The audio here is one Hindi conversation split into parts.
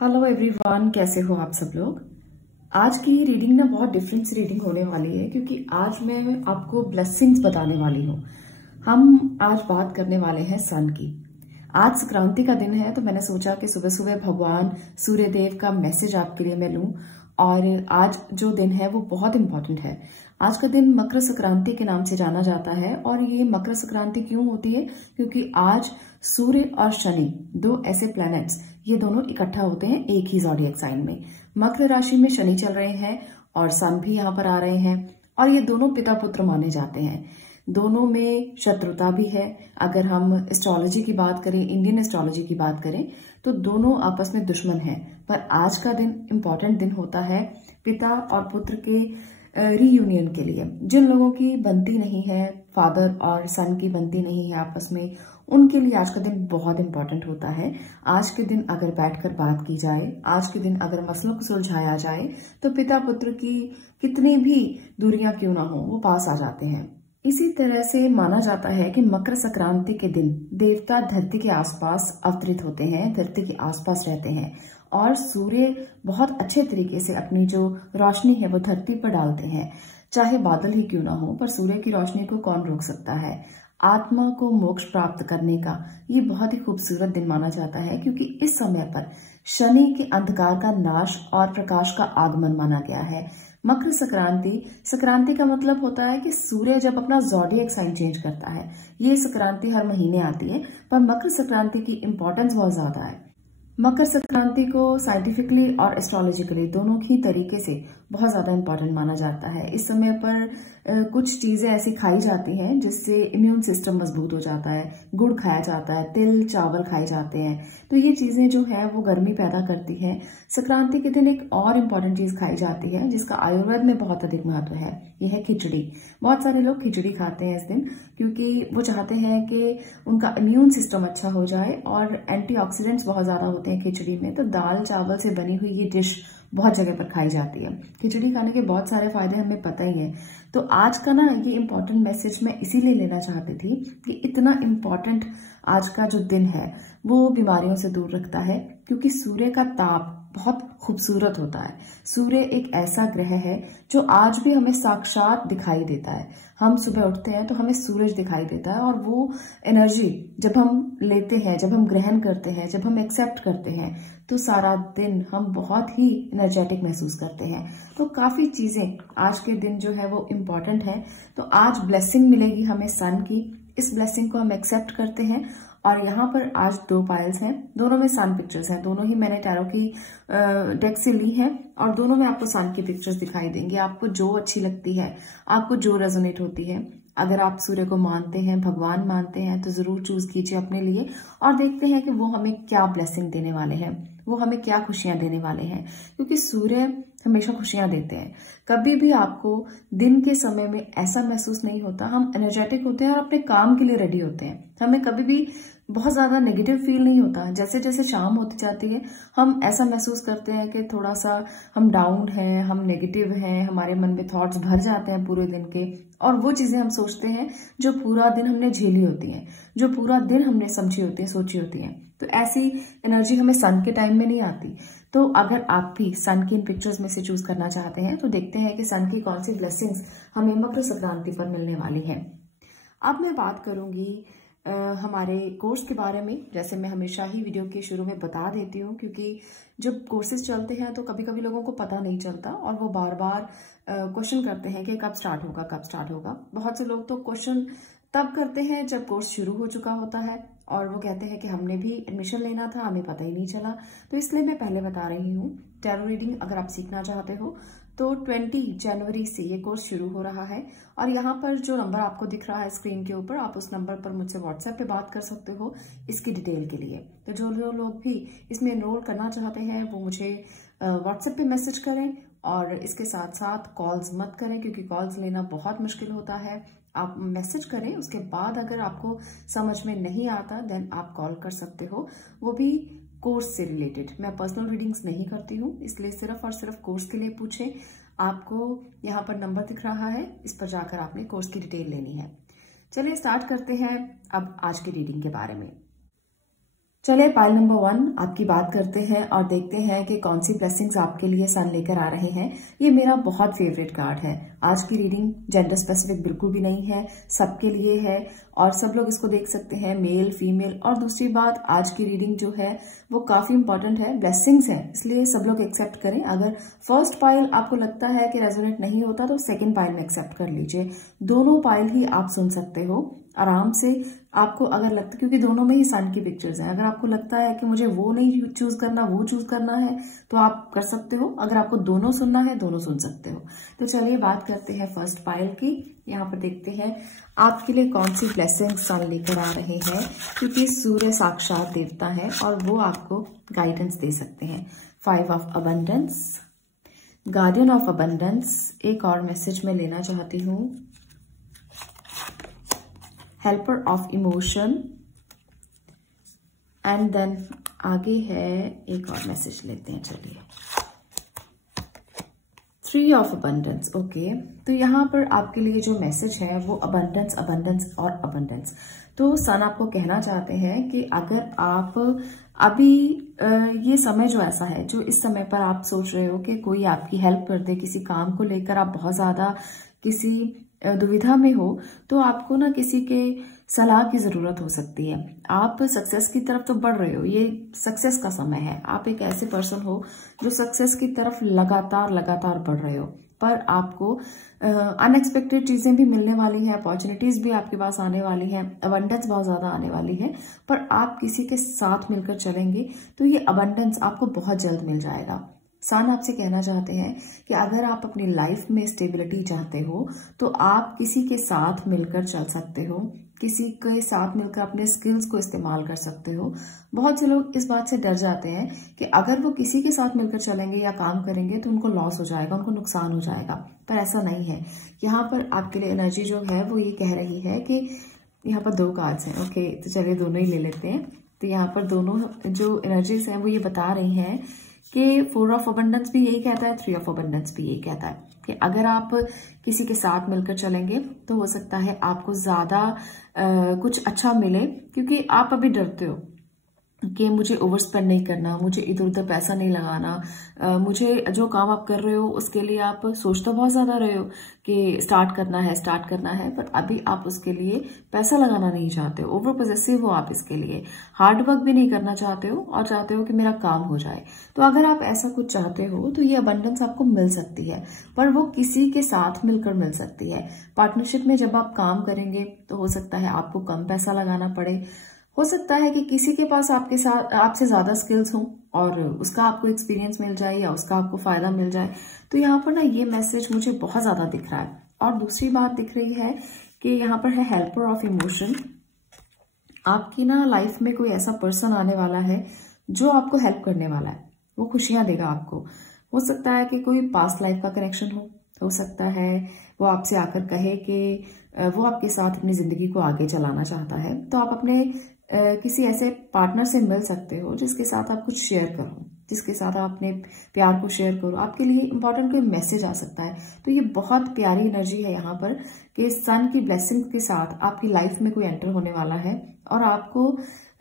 हेलो एवरीवन, कैसे हो आप सब लोग। आज की रीडिंग ना बहुत डिफरेंट रीडिंग होने वाली है क्योंकि आज मैं आपको ब्लेसिंग्स बताने वाली हूँ। हम आज बात करने वाले हैं सन की। आज संक्रांति का दिन है तो मैंने सोचा कि सुबह सुबह भगवान सूर्य देव का मैसेज आपके लिए मैं लूं। और आज जो दिन है वो बहुत इंपॉर्टेंट है। आज का दिन मकर संक्रांति के नाम से जाना जाता है। और ये मकर संक्रांति क्यों होती है? क्योंकि आज सूर्य और शनि, दो ऐसे प्लैनेट्स, ये दोनों इकट्ठा होते हैं एक ही ज़ोडिएक साइन में। मकर राशि में शनि चल रहे हैं और सन भी यहाँ पर आ रहे हैं। और ये दोनों पिता पुत्र माने जाते हैं। दोनों में शत्रुता भी है। अगर हम एस्ट्रोलॉजी की बात करें, इंडियन एस्ट्रोलॉजी की बात करें, तो दोनों आपस में दुश्मन हैं। पर आज का दिन इम्पॉर्टेंट दिन होता है पिता और पुत्र के रीयूनियन के लिए। जिन लोगों की बनती नहीं है, फादर और सन की बनती नहीं है आपस में, उनके लिए आज का दिन बहुत इंपॉर्टेंट होता है। आज के दिन अगर बैठकर बात की जाए, आज के दिन अगर मसलों को सुलझाया जाए, तो पिता पुत्र की कितनी भी दूरियां क्यों ना हो, वो पास आ जाते हैं। इसी तरह से माना जाता है कि मकर संक्रांति के दिन देवता धरती के आसपास अवतरित होते हैं, धरती के आसपास रहते हैं और सूर्य बहुत अच्छे तरीके से अपनी जो रोशनी है वो धरती पर डालते हैं। चाहे बादल ही क्यों ना हो, पर सूर्य की रोशनी को कौन रोक सकता है। आत्मा को मोक्ष प्राप्त करने का ये बहुत ही खूबसूरत दिन माना जाता है क्योंकि इस समय पर शनि के अंधकार का नाश और प्रकाश का आगमन माना गया है। मकर संक्रांति का मतलब होता है कि सूर्य जब अपना ज़ोडिएक साइन चेंज करता है। ये संक्रांति हर महीने आती है, पर मकर संक्रांति की इम्पोर्टेंस बहुत ज्यादा है। मकर संक्रांति को साइंटिफिकली और एस्ट्रोलॉजिकली दोनों ही तरीके से बहुत ज्यादा इम्पोर्टेंट माना जाता है। इस समय पर कुछ चीजें ऐसी खाई जाती हैं जिससे इम्यून सिस्टम मजबूत हो जाता है। गुड़ खाया जाता है, तिल चावल खाए जाते हैं, तो ये चीजें जो है वो गर्मी पैदा करती हैं। संक्रांति के दिन एक और इम्पोर्टेंट चीज खाई जाती है जिसका आयुर्वेद में बहुत अधिक महत्व है, ये है खिचड़ी। बहुत सारे लोग खिचड़ी खाते हैं इस दिन क्योंकि वो चाहते हैं कि उनका इम्यून सिस्टम अच्छा हो जाए और एंटीऑक्सीडेंट्स बहुत ज्यादा होते हैं खिचड़ी में। तो दाल चावल से बनी हुई ये डिश बहुत जगह पर खाई जाती है। खिचड़ी खाने के बहुत सारे फायदे हमें पता ही है। तो आज का ना ये इम्पोर्टेंट मैसेज मैं इसीलिए लेना चाहती थी कि इतना इम्पोर्टेंट आज का जो दिन है वो बीमारियों से दूर रखता है क्योंकि सूर्य का ताप बहुत खूबसूरत होता है। सूर्य एक ऐसा ग्रह है जो आज भी हमें साक्षात दिखाई देता है। हम सुबह उठते हैं तो हमें सूरज दिखाई देता है और वो एनर्जी जब हम लेते हैं, जब हम ग्रहण करते हैं, जब हम एक्सेप्ट करते हैं, तो सारा दिन हम बहुत ही एनर्जेटिक महसूस करते हैं। तो काफी चीजें आज के दिन जो है वो इम्पोर्टेंट है। तो आज ब्लेसिंग मिलेगी हमें सन की। इस ब्लेसिंग को हम एक्सेप्ट करते हैं। और यहाँ पर आज दो पायल्स हैं, दोनों में सन पिक्चर्स हैं। दोनों ही मैंने टैरो की डेक से ली हैं और दोनों में आपको सन की पिक्चर्स दिखाई देंगी। आपको जो अच्छी लगती है, आपको जो रेजोनेट होती है, अगर आप सूर्य को मानते हैं, भगवान मानते हैं, तो जरूर चूज कीजिए अपने लिए और देखते हैं कि वो हमें क्या ब्लेसिंग देने वाले हैं, वो हमें क्या खुशियां देने वाले हैं। क्योंकि सूर्य हमेशा खुशियां देते हैं। कभी भी आपको दिन के समय में ऐसा महसूस नहीं होता, हम एनर्जेटिक होते हैं और अपने काम के लिए रेडी होते हैं। हमें कभी भी बहुत ज्यादा नेगेटिव फील नहीं होता। जैसे जैसे शाम होती जाती है हम ऐसा महसूस करते हैं कि थोड़ा सा हम डाउन हैं, हम नेगेटिव हैं, हमारे मन में थॉट्स भर जाते हैं पूरे दिन के। और वो चीजें हम सोचते हैं जो पूरा दिन हमने झेली होती हैं, जो पूरा दिन हमने समझी होती है, सोची होती हैं। तो ऐसी एनर्जी हमें सन के टाइम में नहीं आती। तो अगर आप भी सन की इन पिक्चर्स में से चूज करना चाहते हैं तो देखते हैं कि सन की कौन सी ब्लेसिंग्स हमें मकर संक्रांति पर मिलने वाली हैं। अब मैं बात करूंगी हमारे कोर्स के बारे में। जैसे मैं हमेशा ही वीडियो के शुरू में बता देती हूँ क्योंकि जब कोर्सेज चलते हैं तो कभी कभी लोगों को पता नहीं चलता और वो बार बार क्वेश्चन करते हैं कि कब स्टार्ट होगा, कब स्टार्ट होगा। बहुत से लोग तो क्वेश्चन तब करते हैं जब कोर्स शुरू हो चुका होता है और वो कहते हैं कि हमने भी एडमिशन लेना था, हमें पता ही नहीं चला। तो इसलिए मैं पहले बता रही हूँ, टैरो रीडिंग अगर आप सीखना चाहते हो तो 20 जनवरी से ये कोर्स शुरू हो रहा है। और यहाँ पर जो नंबर आपको दिख रहा है स्क्रीन के ऊपर, आप उस नंबर पर मुझसे व्हाट्सएप पे बात कर सकते हो इसकी डिटेल के लिए। तो जो लोग भी इसमें एनरोल करना चाहते हैं वो मुझे व्हाट्सएप पे मैसेज करें और इसके साथ साथ कॉल्स मत करें क्योंकि कॉल्स लेना बहुत मुश्किल होता है। आप मैसेज करें, उसके बाद अगर आपको समझ में नहीं आता देन आप कॉल कर सकते हो, वो भी कोर्स से रिलेटेड। मैं पर्सनल रीडिंग्स नहीं करती हूँ, इसलिए सिर्फ और सिर्फ कोर्स के लिए पूछें। आपको यहाँ पर नंबर दिख रहा है, इस पर जाकर आपने कोर्स की डिटेल लेनी है। चलिए स्टार्ट करते हैं अब आज की रीडिंग के बारे में। चलिए पाइल नंबर 1 आपकी बात करते हैं और देखते हैं कि कौन सी ब्लेसिंग्स आपके लिए सन लेकर आ रहे हैं। ये मेरा बहुत फेवरेट कार्ड है। आज की रीडिंग जेंडर स्पेसिफिक बिल्कुल भी नहीं है, सबके लिए है और सब लोग इसको देख सकते हैं, मेल फीमेल। और दूसरी बात, आज की रीडिंग जो है वो काफी इंपॉर्टेंट है, ब्लेसिंग्स है, इसलिए सब लोग एक्सेप्ट करें। अगर फर्स्ट पाइल आपको लगता है कि रेजोनेट नहीं होता तो सेकेंड पाइल में एक्सेप्ट कर लीजिए। दोनों पाइल ही आप सुन सकते हो आराम से। आपको अगर लगता, क्योंकि दोनों में ही सन की पिक्चर्स हैं, अगर आपको लगता है कि मुझे वो नहीं चूज करना, वो चूज करना है तो आप कर सकते हो। अगर आपको दोनों सुनना है, दोनों सुन सकते हो। तो चलिए बात करते हैं फर्स्ट पाइल की। यहाँ पर देखते हैं आपके लिए कौन सी ब्लेसिंग सन लेकर आ रहे हैं, क्योंकि सूर्य साक्षात देवता है और वो आपको गाइडेंस दे सकते हैं। 5 of abundance, guardian of abundance. एक और मैसेज मैं लेना चाहती हूँ, helper of emotion, and then आगे है एक और मैसेज लेते हैं। चलिए 3 ऑफ अबंडेंस। ओके, तो यहाँ पर आपके लिए जो मैसेज है वो अबंडेंस, अबंडेंस और अबंडेंस। तो सन आपको कहना चाहते हैं कि अगर आप अभी ये समय जो ऐसा है, जो इस समय पर आप सोच रहे हो कि कोई आपकी हेल्प कर दे किसी काम को लेकर, आप बहुत ज्यादा किसी दुविधा में हो, तो आपको ना किसी के सलाह की जरूरत हो सकती है। आप सक्सेस की तरफ तो बढ़ रहे हो, ये सक्सेस का समय है। आप एक ऐसे पर्सन हो जो सक्सेस की तरफ लगातार लगातार बढ़ रहे हो, पर आपको अनएक्सपेक्टेड चीजें भी मिलने वाली हैं, अपॉर्चुनिटीज भी आपके पास आने वाली हैं, अबंडेंस बहुत ज्यादा आने वाली है। पर आप किसी के साथ मिलकर चलेंगे तो ये अबंडेंस आपको बहुत जल्द मिल जाएगा। सन आपसे कहना चाहते हैं कि अगर आप अपनी लाइफ में स्टेबिलिटी चाहते हो तो आप किसी के साथ मिलकर चल सकते हो, किसी के साथ मिलकर अपने स्किल्स को इस्तेमाल कर सकते हो। बहुत से लोग इस बात से डर जाते हैं कि अगर वो किसी के साथ मिलकर चलेंगे या काम करेंगे तो उनको लॉस हो जाएगा, उनको नुकसान हो जाएगा, पर ऐसा नहीं है। यहाँ पर आपके लिए एनर्जी जो है वो ये कह रही है कि यहाँ पर 2 कार्ड्स हैं। ओके, तो चलिए दोनों ही ले लेते हैं। तो यहाँ पर दोनों जो एनर्जीज हैं वो ये बता रही हैं कि 4 ऑफ अबंडेंस भी यही कहता है, 3 ऑफ अबंडेंस भी यही कहता है कि अगर आप किसी के साथ मिलकर चलेंगे तो हो सकता है आपको ज्यादा कुछ अच्छा मिले, क्योंकि आप अभी डरते हो कि मुझे ओवर स्पेंड नहीं करना, मुझे इधर उधर पैसा नहीं लगाना, मुझे जो काम आप कर रहे हो उसके लिए आप सोच तो बहुत ज्यादा रहे हो कि स्टार्ट करना है, पर अभी आप उसके लिए पैसा लगाना नहीं चाहते हो, ओवर पॉसेसिव हो आप इसके लिए, हार्ड वर्क भी नहीं करना चाहते हो और चाहते हो कि मेरा काम हो जाए। तो अगर आप ऐसा कुछ चाहते हो तो ये अबंडेंस आपको मिल सकती है, पर वो किसी के साथ मिलकर मिल सकती है। पार्टनरशिप में जब आप काम करेंगे तो हो सकता है आपको कम पैसा लगाना पड़े, हो सकता है कि किसी के पास आपसे ज्यादा स्किल्स हो और उसका आपको एक्सपीरियंस मिल जाए या उसका आपको फायदा मिल जाए। तो यहाँ पर ना ये मैसेज मुझे बहुत ज्यादा दिख रहा है। और दूसरी बात दिख रही है कि यहाँ पर है हेल्पर ऑफ इमोशन। आपकी ना लाइफ में कोई ऐसा पर्सन आने वाला है जो आपको हेल्प करने वाला है, वो खुशियां देगा आपको। हो सकता है कि कोई पास्ट लाइफ का कनेक्शन हो सकता है वो आपसे आकर कहे कि वो आपके साथ अपनी जिंदगी को आगे चलाना चाहता है। तो आप अपने किसी ऐसे पार्टनर से मिल सकते हो जिसके साथ आप कुछ शेयर करो, जिसके साथ आप अपने प्यार को शेयर करो। आपके लिए इंपॉर्टेंट कोई मैसेज आ सकता है। तो ये बहुत प्यारी एनर्जी है यहाँ पर कि सन की ब्लेसिंग के साथ आपकी लाइफ में कोई एंटर होने वाला है और आपको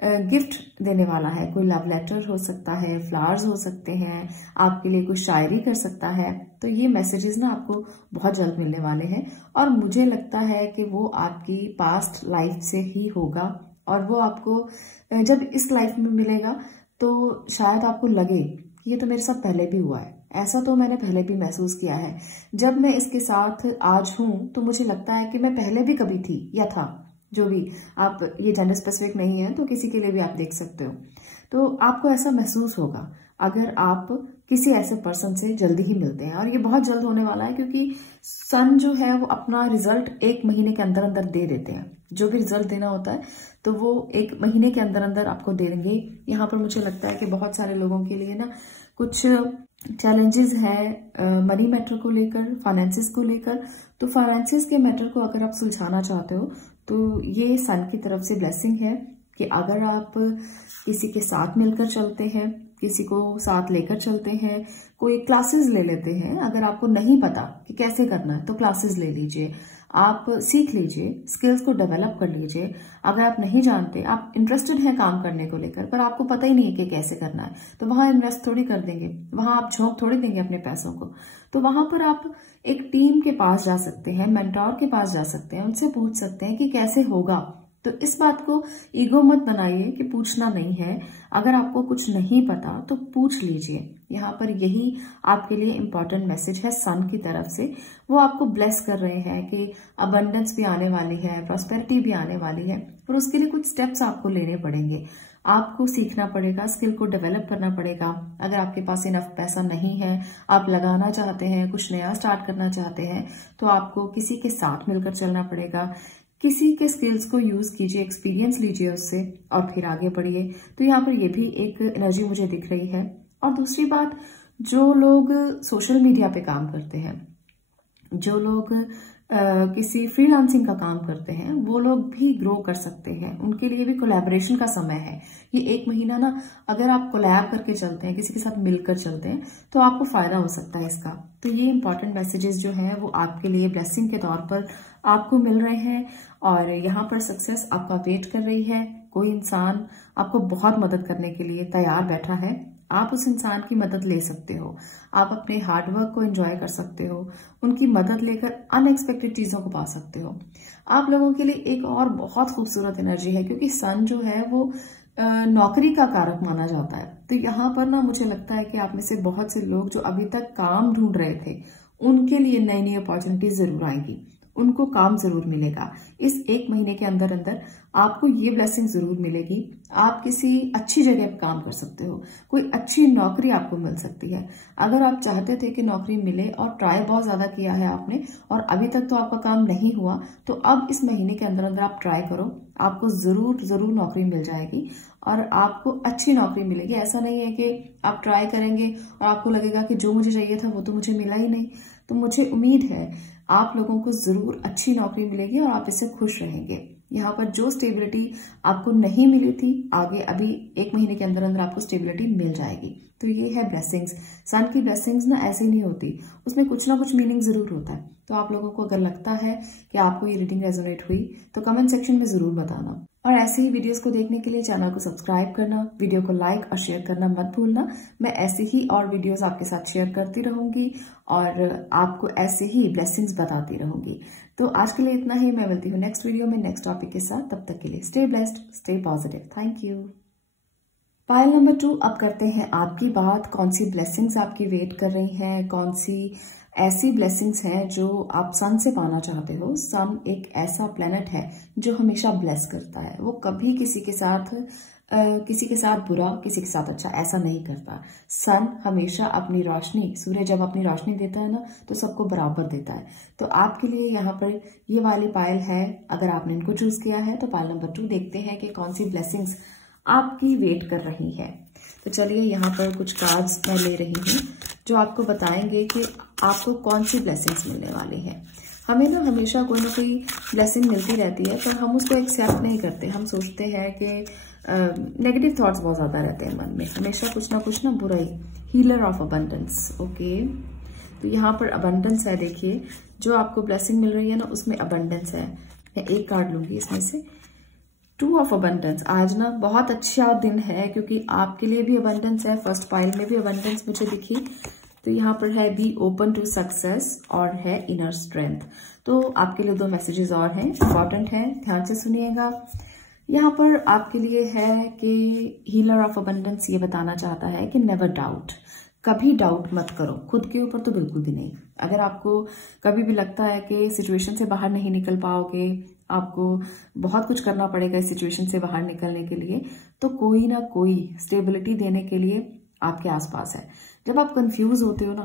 गिफ्ट देने वाला है। कोई लव लेटर हो सकता है, फ्लावर्स हो सकते हैं, आपके लिए कोई शायरी कर सकता है। तो ये मैसेजेस ना आपको बहुत जल्द मिलने वाले हैं और मुझे लगता है कि वो आपकी पास्ट लाइफ से ही होगा और वो आपको जब इस लाइफ में मिलेगा तो शायद आपको लगे कि ये तो मेरे साथ पहले भी हुआ है, ऐसा तो मैंने पहले भी महसूस किया है। जब मैं इसके साथ आज हूं तो मुझे लगता है कि मैं पहले भी कभी थी या था। जो भी आप, ये जेंडर स्पेसिफिक नहीं है तो किसी के लिए भी आप देख सकते हो। तो आपको ऐसा महसूस होगा अगर आप किसी ऐसे पर्सन से जल्दी ही मिलते हैं और ये बहुत जल्द होने वाला है, क्योंकि सन जो है वो अपना रिजल्ट 1 महीने के अंदर अंदर दे देते हैं। जो भी रिजल्ट देना होता है तो वो 1 महीने के अंदर अंदर आपको दे देंगे। यहाँ पर मुझे लगता है कि बहुत सारे लोगों के लिए ना कुछ चैलेंजेस है मनी मैटर को लेकर, फाइनेंसिस को लेकर। तो फाइनेंसिस के मैटर को अगर आप सुलझाना चाहते हो तो ये सन की तरफ से ब्लेसिंग है कि अगर आप किसी के साथ मिलकर चलते हैं, किसी को साथ लेकर चलते हैं, कोई क्लासेस ले लेते हैं। अगर आपको नहीं पता कि कैसे करना है तो क्लासेस ले लीजिए। आप सीख लीजिए, स्किल्स को डेवलप कर लीजिए। अगर आप नहीं जानते, आप इंटरेस्टेड हैं काम करने को लेकर, पर आपको पता ही नहीं है कि कैसे करना है, तो वहां इन्वेस्ट थोड़ी कर देंगे, वहां आप झोंक थोड़ी देंगे अपने पैसों को। तो वहां पर आप एक टीम के पास जा सकते हैं, मेंटोर के पास जा सकते हैं, उनसे पूछ सकते हैं कि कैसे होगा। तो इस बात को ईगो मत बनाइए कि पूछना नहीं है। अगर आपको कुछ नहीं पता तो पूछ लीजिए। यहाँ पर यही आपके लिए इम्पोर्टेंट मैसेज है सन की तरफ से। वो आपको ब्लेस कर रहे हैं कि अबंडेंस भी आने वाली है, प्रॉस्पेरिटी भी आने वाली है, पर उसके लिए कुछ स्टेप्स आपको लेने पड़ेंगे। आपको सीखना पड़ेगा, स्किल को डेवलप करना पड़ेगा। अगर आपके पास इनफ पैसा नहीं है, आप लगाना चाहते हैं, कुछ नया स्टार्ट करना चाहते हैं, तो आपको किसी के साथ मिलकर चलना पड़ेगा। किसी के स्किल्स को यूज कीजिए, एक्सपीरियंस लीजिए उससे और फिर आगे बढ़िए। तो यहाँ पर ये भी एक एनर्जी मुझे दिख रही है। और दूसरी बात, जो लोग सोशल मीडिया पे काम करते हैं, जो लोग किसी फ्रीलांसिंग का काम करते हैं, वो लोग भी ग्रो कर सकते हैं। उनके लिए भी कोलैबोरेशन का समय है। ये 1 महीना ना, अगर आप कोलैब करके चलते हैं, किसी के साथ मिलकर चलते हैं, तो आपको फायदा हो सकता है इसका। तो ये इंपॉर्टेंट मैसेजेस जो हैं वो आपके लिए ब्लेसिंग के तौर पर आपको मिल रहे हैं। और यहाँ पर सक्सेस आपका वेट कर रही है। कोई इंसान आपको बहुत मदद करने के लिए तैयार बैठा है। आप उस इंसान की मदद ले सकते हो। आप अपने हार्डवर्क को एंजॉय कर सकते हो। उनकी मदद लेकर अनएक्सपेक्टेड चीजों को पा सकते हो। आप लोगों के लिए एक और बहुत खूबसूरत एनर्जी है, क्योंकि सन जो है वो नौकरी का कारक माना जाता है। तो यहाँ पर ना मुझे लगता है कि आप में से बहुत से लोग जो अभी तक काम ढूंढ रहे थे, उनके लिए नई नई अपॉर्चुनिटी जरूर आएंगी, उनको काम जरूर मिलेगा। इस 1 महीने के अंदर अंदर आपको ये ब्लेसिंग जरूर मिलेगी। आप किसी अच्छी जगह पर काम कर सकते हो, कोई अच्छी नौकरी आपको मिल सकती है। अगर आप चाहते थे कि नौकरी मिले और ट्राई बहुत ज्यादा किया है आपने और अभी तक तो आपका काम नहीं हुआ, तो अब इस महीने के अंदर अंदर आप ट्राई करो, आपको जरूर जरूर नौकरी मिल जाएगी और आपको अच्छी नौकरी मिलेगी। ऐसा नहीं है कि आप ट्राई करेंगे और आपको लगेगा कि जो मुझे चाहिए था वो तो मुझे मिला ही नहीं। तो मुझे उम्मीद है आप लोगों को जरूर अच्छी नौकरी मिलेगी और आप इससे खुश रहेंगे। यहाँ पर जो स्टेबिलिटी आपको नहीं मिली थी, आगे अभी 1 महीने के अंदर अंदर आपको स्टेबिलिटी मिल जाएगी। तो ये है ब्लेसिंग्स। सन की ब्लेसिंग्स ना ऐसे नहीं होती, उसमें कुछ ना कुछ मीनिंग जरूर होता है। तो आप लोगों को अगर लगता है कि आपको ये रीडिंग रेजोनेट हुई तो कमेंट सेक्शन में जरूर बताना। और ऐसे ही वीडियोस को देखने के लिए चैनल को सब्सक्राइब करना, वीडियो को लाइक और शेयर करना मत भूलना। मैं ऐसे ही और वीडियोस आपके साथ शेयर करती रहूंगी और आपको ऐसे ही ब्लेसिंग्स बताती रहूंगी। तो आज के लिए इतना ही। मैं मिलती हूँ नेक्स्ट वीडियो में नेक्स्ट टॉपिक के साथ। तब तक के लिए stay blessed, stay positive. Thank you. Pile number 2, अब करते हैं आपकी बात। कौन सी ब्लेसिंग्स आपकी वेट कर रही हैं, कौन सी ऐसी ब्लेसिंग्स हैं जो आप सन से पाना चाहते हो। सन एक ऐसा प्लेनेट है जो हमेशा ब्लेस करता है। वो कभी किसी के साथ बुरा, किसी के साथ अच्छा ऐसा नहीं करता। सन हमेशा अपनी रोशनी, सूर्य जब अपनी रोशनी देता है ना, तो सबको बराबर देता है। तो आपके लिए यहाँ पर ये वाली पायल है। अगर आपने इनको चूज किया है तो पायल नंबर 2 देखते हैं कि कौन सी ब्लेसिंग्स आपकी वेट कर रही है। तो चलिए यहाँ पर कुछ कार्ड्स मैं ले रही हूँ जो आपको बताएंगे कि आपको कौन सी ब्लेसिंग्स मिलने वाली है। हमें ना हमेशा कोई ना कोई ब्लेसिंग मिलती रहती है, पर हम उसको एक्सेप्ट नहीं करते। हम सोचते हैं कि नेगेटिव थॉट्स बहुत ज्यादा रहते हैं मन में, हमेशा कुछ ना बुराई। Healer of abundance, okay. तो यहाँ पर अबंडेंस है। देखिए जो आपको ब्लेसिंग मिल रही है ना, उसमें अबंडेंस है। मैं एक कार्ड लूंगी इसमें से। 2 ऑफ अबंडेंस। आज ना बहुत अच्छा दिन है, क्योंकि आपके लिए भी अबंडेंस है। फर्स्ट पाइल में भी अबंडेंस मुझे दिखी। तो यहाँ पर है बी ओपन टू सक्सेस और है इनर स्ट्रेंथ। तो आपके लिए 2 मैसेजेस और हैं, इंपॉर्टेंट है, ध्यान से सुनिएगा। यहाँ पर आपके लिए है कि हीलर ऑफ अबंडेंस ये बताना चाहता है कि नेवर डाउट, कभी डाउट मत करो खुद के ऊपर, तो बिल्कुल भी नहीं। अगर आपको कभी भी लगता है कि सिचुएशन से बाहर नहीं निकल पाओगे, आपको बहुत कुछ करना पड़ेगा इस सिचुएशन से बाहर निकलने के लिए, तो कोई ना कोई स्टेबिलिटी देने के लिए आपके आसपास है। जब आप कंफ्यूज होते हो ना,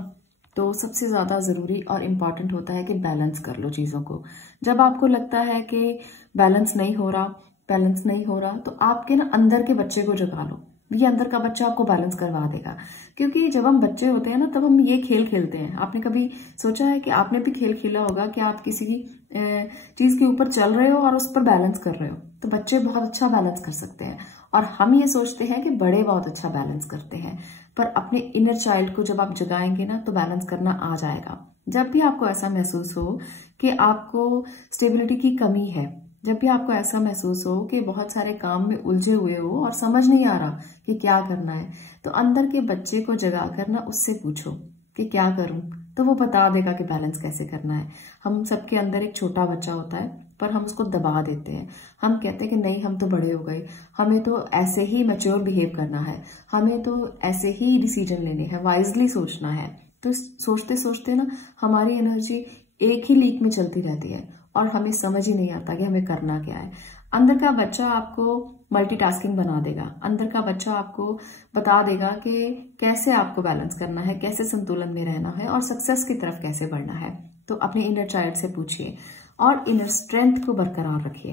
तो सबसे ज्यादा जरूरी और इम्पॉर्टेंट होता है कि बैलेंस कर लो चीजों को। जब आपको लगता है कि बैलेंस नहीं हो रहा, तो आपके ना अंदर के बच्चे को जगा लो। ये अंदर का बच्चा आपको बैलेंस करवा देगा। क्योंकि जब हम बच्चे होते हैं ना, तब हम ये खेल खेलते हैं। आपने कभी सोचा है कि आपने भी खेल खेला होगा कि आप किसी चीज के ऊपर चल रहे हो और उस पर बैलेंस कर रहे हो। तो बच्चे बहुत अच्छा बैलेंस कर सकते हैं और हम ये सोचते हैं कि बड़े बहुत अच्छा बैलेंस करते हैं। पर अपने इनर चाइल्ड को जब आप जगाएंगे ना, तो बैलेंस करना आ जाएगा। जब भी आपको ऐसा महसूस हो कि आपको स्टेबिलिटी की कमी है, जब भी आपको ऐसा महसूस हो कि बहुत सारे काम में उलझे हुए हो और समझ नहीं आ रहा कि क्या करना है, तो अंदर के बच्चे को जगा कर ना उससे पूछो कि क्या करूं, तो वो बता देगा कि बैलेंस कैसे करना है। हम सबके अंदर एक छोटा बच्चा होता है, पर हम उसको दबा देते हैं। हम कहते हैं कि नहीं, हम तो बड़े हो गए, हमें तो ऐसे ही मैच्योर बिहेव करना है, हमें तो ऐसे ही डिसीजन लेने हैं, वाइजली सोचना है। तो सोचते सोचते ना हमारी एनर्जी एक ही लीक में चलती रहती है और हमें समझ ही नहीं आता कि हमें करना क्या है। अंदर का बच्चा आपको मल्टीटास्किंग बना देगा, अंदर का बच्चा आपको बता देगा कि कैसे आपको बैलेंस करना है, कैसे संतुलन में रहना है और सक्सेस की तरफ कैसे बढ़ना है। तो अपने इनर चाइल्ड से पूछिए और इनर स्ट्रेंथ को बरकरार रखिए।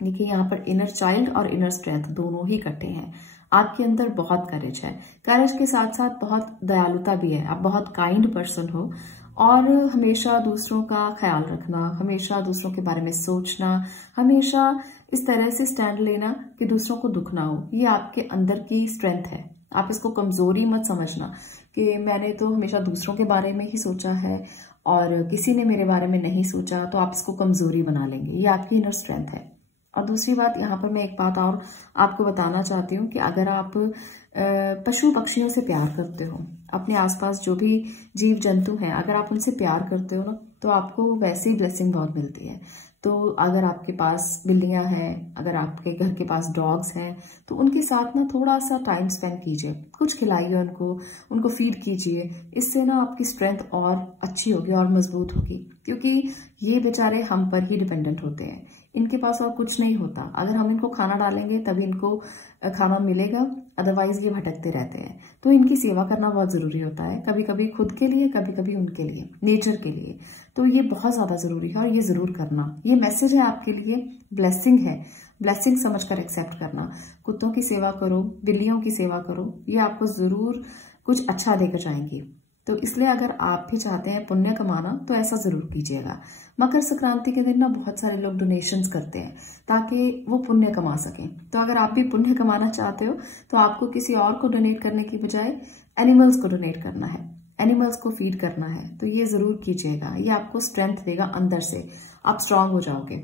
देखिए, यहाँ पर इनर चाइल्ड और इनर स्ट्रेंथ दोनों ही इकट्ठे हैं। आपके अंदर बहुत करेज है, करेज के साथ साथ बहुत दयालुता भी है। आप बहुत काइंड पर्सन हो और हमेशा दूसरों का ख्याल रखना, हमेशा दूसरों के बारे में सोचना, हमेशा इस तरह से स्टैंड लेना कि दूसरों को दुख ना हो, ये आपके अंदर की स्ट्रेंथ है। आप इसको कमजोरी मत समझना कि मैंने तो हमेशा दूसरों के बारे में ही सोचा है और किसी ने मेरे बारे में नहीं सोचा, तो आप इसको कमजोरी बना लेंगे। ये आपकी इनर स्ट्रेंथ है। और दूसरी बात, यहाँ पर मैं एक बात और आपको बताना चाहती हूँ कि अगर आप पशु पक्षियों से प्यार करते हो, अपने आसपास जो भी जीव जंतु हैं, अगर आप उनसे प्यार करते हो ना, तो आपको वैसे ही ब्लेसिंग बहुत मिलती है। तो अगर आपके पास बिल्लियां हैं, अगर आपके घर के पास डॉग्स हैं, तो उनके साथ ना थोड़ा सा टाइम स्पेंड कीजिए, कुछ खिलाइए उनको फीड कीजिए। इससे ना आपकी स्ट्रेंथ और अच्छी होगी और मजबूत होगी, क्योंकि ये बेचारे हम पर ही डिपेंडेंट होते हैं। इनके पास और कुछ नहीं होता। अगर हम इनको खाना डालेंगे तभी इनको खाना मिलेगा, अदरवाइज ये भटकते रहते हैं। तो इनकी सेवा करना बहुत जरूरी होता है, कभी कभी खुद के लिए, कभी कभी उनके लिए, नेचर के लिए। तो ये बहुत ज्यादा जरूरी है और ये जरूर करना। ये मैसेज है आपके लिए, ब्लेसिंग है, ब्लेसिंग समझकर एक्सेप्ट करना। कुत्तों की सेवा करो, बिल्लियों की सेवा करो, ये आपको जरूर कुछ अच्छा देकर जाएंगी। तो इसलिए अगर आप भी चाहते हैं पुण्य कमाना, तो ऐसा जरूर कीजिएगा। मकर संक्रांति के दिन ना बहुत सारे लोग डोनेशंस करते हैं ताकि वो पुण्य कमा सकें। तो अगर आप भी पुण्य कमाना चाहते हो, तो आपको किसी और को डोनेट करने की बजाय एनिमल्स को डोनेट करना है, एनिमल्स को फीड करना है। तो ये जरूर कीजिएगा, ये आपको स्ट्रेंथ देगा अंदर से, आप स्ट्रांग हो जाओगे।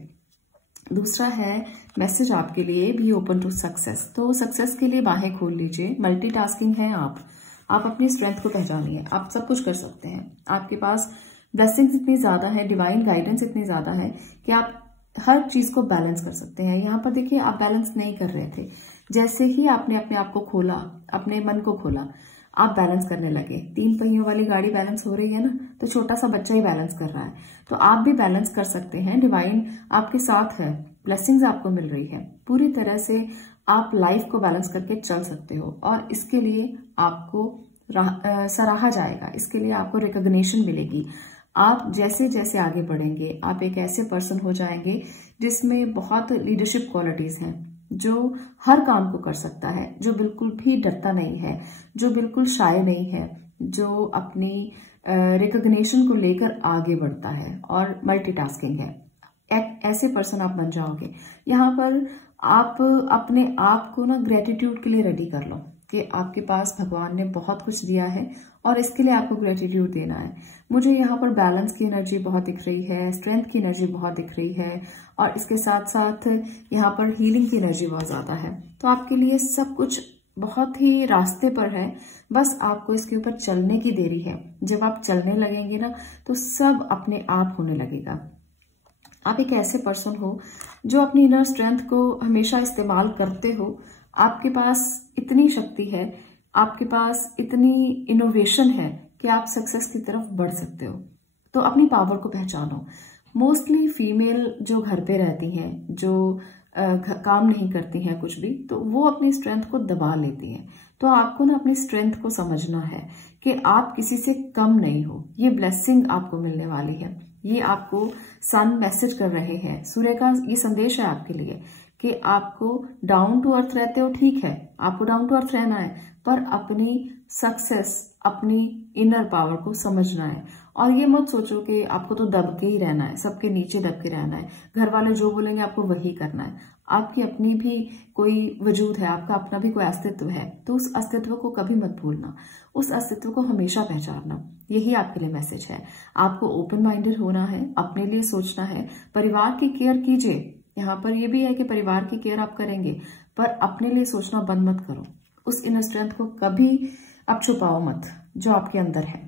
दूसरा है मैसेज आपके लिए, बी ओपन टू सक्सेस। तो सक्सेस के लिए बाहें खोल लीजिए। मल्टीटास्किंग है आप अपनी स्ट्रेंथ को पहचानिए। आप सब कुछ कर सकते हैं, आपके पास ब्लेसिंग्स इतनी ज्यादा है, डिवाइन गाइडेंस इतनी ज्यादा है कि आप हर चीज को बैलेंस कर सकते हैं। यहाँ पर देखिए, आप बैलेंस नहीं कर रहे थे, जैसे ही आपने अपने आप को खोला, अपने मन को खोला, आप बैलेंस करने लगे। 3 पहियों वाली गाड़ी बैलेंस हो रही है ना, तो छोटा सा बच्चा ही बैलेंस कर रहा है। तो आप भी बैलेंस कर सकते हैं। डिवाइन आपके साथ है, ब्लेसिंग्स आपको मिल रही है, पूरी तरह से आप लाइफ को बैलेंस करके चल सकते हो। और इसके लिए आपको सराहा जाएगा, इसके लिए आपको रिकॉग्निशन मिलेगी। आप जैसे जैसे आगे बढ़ेंगे, आप एक ऐसे पर्सन हो जाएंगे जिसमें बहुत लीडरशिप क्वालिटीज हैं, जो हर काम को कर सकता है, जो बिल्कुल भी डरता नहीं है, जो बिल्कुल शाय नहीं है, जो अपनी रिकॉग्निशन को लेकर आगे बढ़ता है और मल्टीटास्किंग है। एक ऐसे पर्सन आप बन जाओगे। यहाँ पर आप अपने आप को ना ग्रेटिट्यूड के लिए रेडी कर लो कि आपके पास भगवान ने बहुत कुछ दिया है और इसके लिए आपको ग्रेटिट्यूड देना है। मुझे यहाँ पर बैलेंस की एनर्जी बहुत दिख रही है, स्ट्रेंथ की एनर्जी बहुत दिख रही है और इसके साथ साथ यहाँ पर हीलिंग की एनर्जी बहुत ज्यादा है। तो आपके लिए सब कुछ बहुत ही रास्ते पर है, बस आपको इसके ऊपर चलने की देरी है। जब आप चलने लगेंगे ना, तो सब अपने आप होने लगेगा। आप एक ऐसे पर्सन हो जो अपनी इनर स्ट्रेंथ को हमेशा इस्तेमाल करते हो। आपके पास इतनी शक्ति है, आपके पास इतनी इनोवेशन है कि आप सक्सेस की तरफ बढ़ सकते हो। तो अपनी पावर को पहचानो। मोस्टली फीमेल जो घर पे रहती हैं, जो काम नहीं करती हैं कुछ भी, तो वो अपनी स्ट्रेंथ को दबा लेती हैं। तो आपको ना अपनी स्ट्रेंथ को समझना है कि आप किसी से कम नहीं हो। ये ब्लेसिंग आपको मिलने वाली है, ये आपको सन मैसेज कर रहे हैं, सूर्य का ये संदेश है आपके लिए कि आपको डाउन टू अर्थ रहते हो, ठीक है, आपको डाउन टू अर्थ रहना है, पर अपनी सक्सेस, अपनी इनर पावर को समझना है। और ये मत सोचो कि आपको तो दब के ही रहना है, सबके नीचे दब के रहना है, घर वाले जो बोलेंगे आपको वही करना है। आपकी अपनी भी कोई वजूद है, आपका अपना भी कोई अस्तित्व है, तो उस अस्तित्व को कभी मत भूलना, उस अस्तित्व को हमेशा पहचानना। यही आपके लिए मैसेज है। आपको ओपन माइंडेड होना है, अपने लिए सोचना है, परिवार की केयर कीजिए। यहाँ पर यह भी है कि परिवार की केयर आप करेंगे, पर अपने लिए सोचना बंद मत करो। उस इनर स्ट्रेंथ को कभी आप छुपाओ मत जो आपके अंदर है।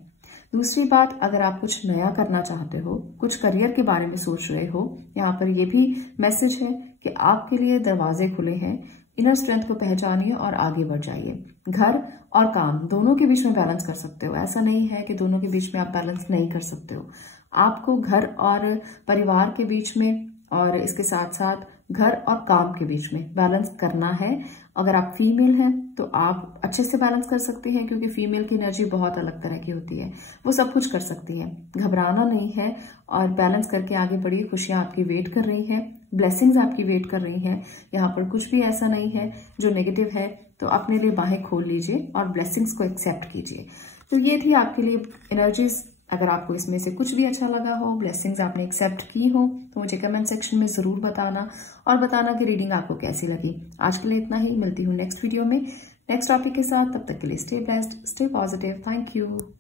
दूसरी बात, अगर आप कुछ नया करना चाहते हो, कुछ करियर के बारे में सोच रहे हो, यहाँ पर यह भी मैसेज है कि आपके लिए दरवाजे खुले हैं। इनर स्ट्रेंथ को पहचानिए और आगे बढ़ जाइए। घर और काम दोनों के बीच में बैलेंस कर सकते हो। ऐसा नहीं है कि दोनों के बीच में आप बैलेंस नहीं कर सकते हो। आपको घर और परिवार के बीच में और इसके साथ साथ घर और काम के बीच में बैलेंस करना है। अगर आप फीमेल हैं तो आप अच्छे से बैलेंस कर सकती हैं, क्योंकि फीमेल की एनर्जी बहुत अलग तरह की होती है, वो सब कुछ कर सकती है। घबराना नहीं है और बैलेंस करके आगे बढ़िए। खुशियां आपकी वेट कर रही हैं, ब्लेसिंग्स आपकी वेट कर रही हैं। यहाँ पर कुछ भी ऐसा नहीं है जो नेगेटिव है, तो अपने लिए बाहें खोल लीजिए और ब्लेसिंग्स को एक्सेप्ट कीजिए। तो ये थी आपके लिए एनर्जीज। अगर आपको इसमें से कुछ भी अच्छा लगा हो, ब्लेसिंग्स आपने एक्सेप्ट की हो, तो मुझे कमेंट सेक्शन में जरूर बताना और बताना कि रीडिंग आपको कैसी लगी। आज के लिए इतना ही, मिलती हूँ नेक्स्ट वीडियो में नेक्स्ट टॉपिक के साथ। तब तक के लिए stay blessed, stay positive. Thank you.